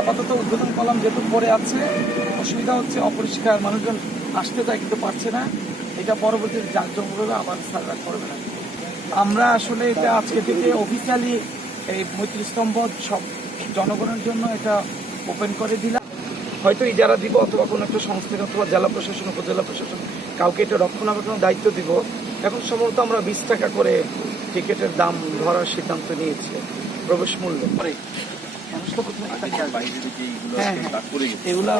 আপাতত উদ্বোধন করলাম, যেহেতু পরে আছে, অসুবিধা হচ্ছে, অপরিষ্কার, মানুষজন আসতে চায় কিন্তু পারছে না। এটা পরবর্তীতে জাঁকজমক আবার স্যাররা করবে না। আমরা আসলে এটা আজকে থেকে অফিসিয়ালি এই ৩৫ স্তম্ভ সব জনগণের জন্য এটা ওপেন করে দিলাম। হয়তো ইজারা দিব অথবা কোনো একটা সংস্থাকে অথবা জেলা প্রশাসন, উপজেলা প্রশাসন কাউকে এটা রক্ষণাবেক্ষণের দায়িত্ব দিব। এখন সম্ভবত আমরা 20 টাকা করে টিকিটের দাম ধরার সিদ্ধান্ত নিয়েছি, প্রবেশ মূল্য। এগুলা